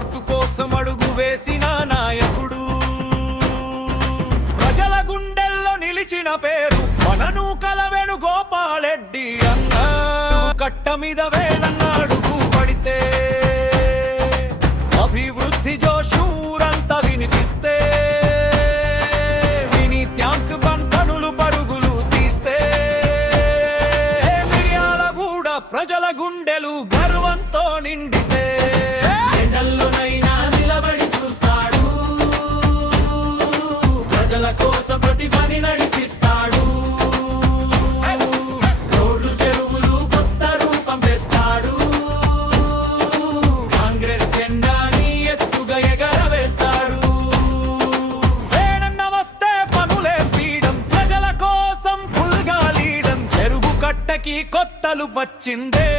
మార్పు కోసం అడుగు వేసిన నాయకుడు, ప్రజల గుండెల్లో నిలిచిన పేరు మనను కలవెను గోపాలరెడ్డి అన్న. కట్ట మీద వేలన్నాడు పడితే అభివృద్ధి జోషూరంతా వినిపిస్తే, విని ట్యాంక్ బంటనులు పరుగులు తీస్తే, మిర్యాలగూడ ప్రజల గుండెలు గర్వంతో నిండితే, ఎండల్లోనైనా నిలబడి చూస్తాడు, ప్రజల కోసం ప్రతి పని నడిపిస్తాడు, రోడ్లు చెరువులు కొత్త రూపం వేస్తాడు, కాంగ్రెస్ జెండాని ఎత్తుగా ఎగరవేస్తాడు. వేణన్న వస్తే పనులే స్పీడం, ప్రజల కోసం ఫుల్గా లీడం, చెరువు కట్టకి కొత్తలు వచ్చిందే.